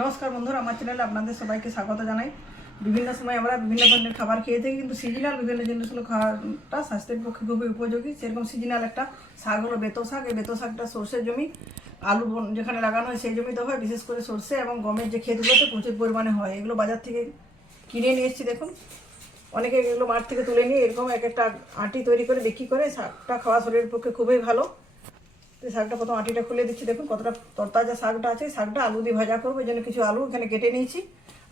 নমস্কার বন্ধুরা, আমার চ্যানেলে আপনাদের সবাইকে স্বাগত জানাই। বিভিন্ন সময় আমরা বিভিন্ন ধরনের খাবার খেয়ে থাকি, কিন্তু সিজনাল বিভিন্ন জিনিসগুলো খাওয়াটা স্বাস্থ্যের পক্ষে খুবই উপযোগী। সেরকম সিজনাল একটা শাক হলো বেতো শাক। এই বেতো শাকটা সর্ষের জমি, আলু যেখানে লাগানো হয় সেই জমিতে হয়, বিশেষ করে সর্ষে এবং গমের যে ক্ষেতগুলোতে প্রচুর পরিমাণে হয়। এগুলো বাজার থেকে কিনে নিয়ে এসেছি, দেখুন। অনেকে এগুলো মাঠ থেকে তুলে নিয়ে এরকম এক একটা আটি তৈরি করে বিক্রি করে শাকটা খাওয়া শরীরের পক্ষে খুবই ভালো। শাকটা প্রথম আটিটা খুলে দিচ্ছি। দেখুন কতটা তরতাজা শাকটা আছে। শাকটা আলু দিয়ে ভাজা করব, এই জন্য কিছু আলু এখানে কেটে নিয়েছি।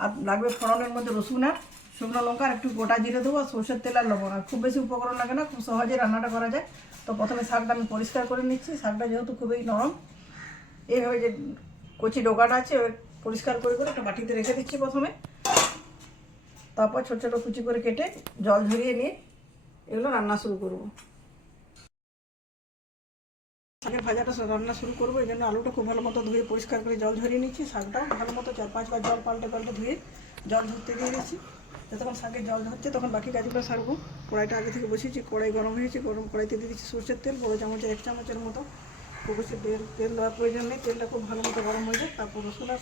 আর লাগবে ফোড়নের মধ্যে রসুন আর শুকনো লঙ্কা আর একটু গোটা জিরে দেবো আর সর্ষের তেল আর লবণ। আর খুব বেশি উপকরণ লাগে না, খুব সহজে রান্নাটা করা যায়। তো প্রথমে শাকটা আমি পরিষ্কার করে নিচ্ছি। শাকটা যেহেতু খুবই নরম, এইভাবে যে কচি ডোকাটা আছে পরিষ্কার করে করে একটা বাটিতে রেখে দিচ্ছি প্রথমে। তারপর ছোট ছোটো কুচি করে কেটে জল ঝরিয়ে নিয়ে এগুলো রান্না শুরু করব। শাকের ভাজাটা রান্না শুরু করব, এই জন্য আলুটা খুব ভালো মতো ধুয়ে পরিষ্কার করে জল ঝরিয়ে নিচ্ছি। শাকটাও ভালো মতো চার পাঁচবার জল পাল্টে পাল্টে ধুয়ে জল ধরতে দিয়ে দিচ্ছি। যতক্ষণ শাকের জল ধরছে তখন বাকি কাজগুলো সারবো। কড়াইটা আগে থেকে বসিয়েছি, কড়াই গরম হয়েছে গরম কড়াইতে দিয়ে দিচ্ছি সর্ষের তেল, বড় চামচে এক চামচের মতো। বেশি তেল তেল দেওয়ার প্রয়োজন নেই, তেলটা খুব ভালো মতো গরম হয়ে যায় তারপর রসুন আর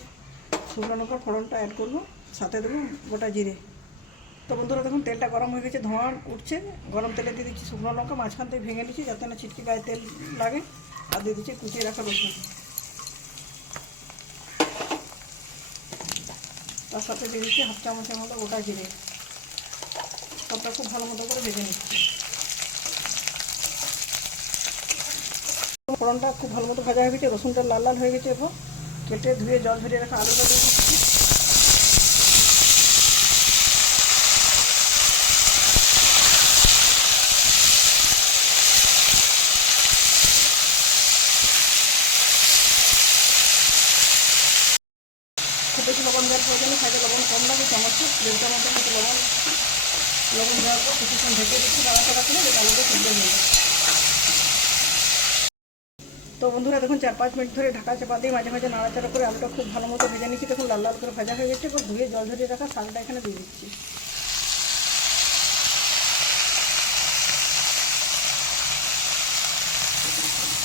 শুকনো লঙ্কা ফোড়নটা অ্যাড করব, সাথে দেবো গোটা জিরে। তো বন্ধুরা, দেখুন, তেলটা গরম হয়ে গেছে, ধোঁয়া উঠছে। গরম তেলে দিয়ে দিচ্ছি শুকনো লঙ্কা, মাঝখান থেকে ভেঙে নিচ্ছি, যাতে না ছিটকি গায়ে তেল লাগে। আর দিয়ে দিচ্ছি, কুচিয়ে রাখা রসুন তার সাথে দিয়ে দিচ্ছি হাফ চামচের মতো গোটা জিরে। সবটা খুব ভালো মতো করে ভেজে নিচ্ছি। ফোড়নটা খুব ভালো মতো ভাজা হয়ে গেছে, রসুনটা লাল লাল হয়ে গেছে, এরপর কেটে ধুয়ে জল ঝরিয়ে রাখা আলুটা দিয়ে দিচ্ছি। বেশি লবণ দেওয়ার প্রয়োজনে সাইডে লবণ কম লাগে চামচ দেড় চামচের মতো লবণ লবণ দেওয়ার পর কিছুক্ষণ ঢেকে দিচ্ছি নাড়াচাড়া করে যেটা আলুটা সিদ্ধ হয়ে তো বন্ধুরা, দেখুন, চার পাঁচ মিনিট ধরে ঢাকা চাপা দিয়ে মাঝে মাঝে নাড়াচাড়া করে আলুটা খুব ভালো মতো ভেজে নিচ্ছি। দেখুন, লাল লাল করে ভাজা হয়ে গেছে, এবার ধুয়ে জল ঝরিয়ে রাখা শাকটা এখানে দিয়ে দিচ্ছি।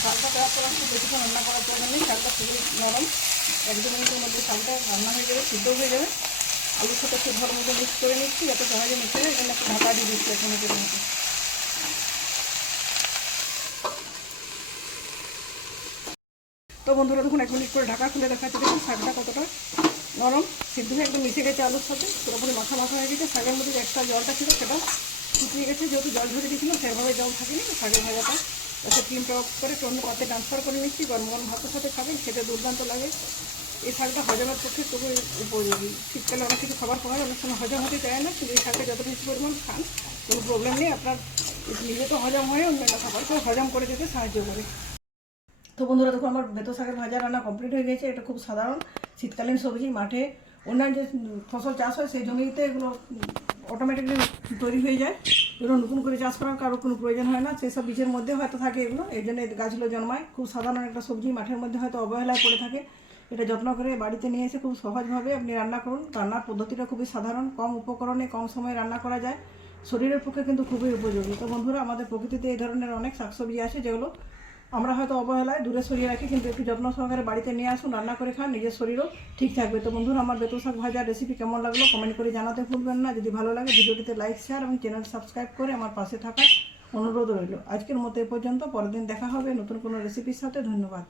শাকটা দেওয়ার পর একটু বেশিক্ষণ রান্না করার প্রয়োজন নেই খুবই নরম। এক দু মিনিটের মধ্যে শাকটা রান্না হয়ে যাবে, সিদ্ধ হয়ে যাবে। আলুর সাথে খুব ভালো মতো মিক্স করে নিচ্ছি, যাতে সহজে মিশে যায়। এখানে একটু ঢাকা দিয়ে দিচ্ছি এক মিনিটের মতো তো বন্ধুরা, দেখুন, এক মিনিট করে ঢাকা খুলে দেখাচ্ছি। দেখুন, শাকটা কতটা নরম, সিদ্ধ হয়ে একদম মিশে গেছে আলুর সাথে। পুরোপুরি মাথা মাথা হয়ে গেছে। শাকের মধ্যে যে এক্সট্রা জলটা ছিল, সেটা শুকিয়ে গেছে। যেহেতু জল ধরে দিয়েছিলাম সেভাবে জল থাকেনি শাকের ভাজাটা তাতে ক্রিমটা অফ করে অন্য পাতে ট্রান্সফার করে নিচ্ছি গরম গরম ভাতের সাথে খাবেন খেতে দুর্দান্ত লাগে। এই শাকটা হজমের পক্ষে খুবই উপযোগী। শীতকালে অনেক কিছু খাবার খাওয়া হয় অনেক সময় হজম হতে চায় না, কিন্তু এই শাকটা যত বেশি পরিমাণ খান, কোনো প্রবলেম নেই, আপনার নিজে তো হজম হয়, অন্য একটা খাবারকে হজম করে যেতে সাহায্য করে। তো বন্ধুরা দেখো আমার বেতো শাকের ভাজা রান্না কমপ্লিট হয়ে গেছে, এটা খুব সাধারণ। শীতকালীন সবজি, মাঠে অন্যান্য যে ফসল চাষ হয়, সেই জমিতে এগুলো অটোমেটিকলি তৈরি হয়ে যায়। এগুলো নতুন করে চাষ করার কারও কোনো প্রয়োজন হয় না। সেসব বীজের মধ্যে হয়তো থাকে এগুলো। এই জন্য গাছগুলো জন্মায়। খুব সাধারণ একটা সবজি, মাঠের মধ্যে হয়তো অবহেলায় পড়ে থাকে। এটা যত্ন করে বাড়িতে নিয়ে এসে খুব সহজভাবে আপনি রান্না করুন। রান্নার পদ্ধতিটা খুবই সাধারণ। কম উপকরণে কম সময়ে রান্না করা যায়। শরীরের পক্ষে কিন্তু খুবই উপযোগী। তো বন্ধুরা, আমাদের প্রকৃতিতে এই ধরনের অনেক শাকসবজি আছে যেগুলো আমরা হয়তো অবহেলায় দূরে সরিয়ে রাখি, কিন্তু একটু যত্ন সহকারে বাড়িতে নিয়ে আসুন, রান্না করে খান, নিজের শরীরও ঠিক থাকবে। তো বন্ধুরা, আমার বেতন শাক ভাজার রেসিপি কেমন লাগল কমেন্ট করে জানাতে ভুলবেন না। যদি ভালো লাগে ভিডিওটিতে লাইক শেয়ার এবং চ্যানেল সাবস্ক্রাইব করে আমার পাশে থাকার অনুরোধ রইল। আজকের মতো এ পর্যন্ত, পরের দিন দেখা হবে নতুন কোনো রেসিপির সাথে। ধন্যবাদ।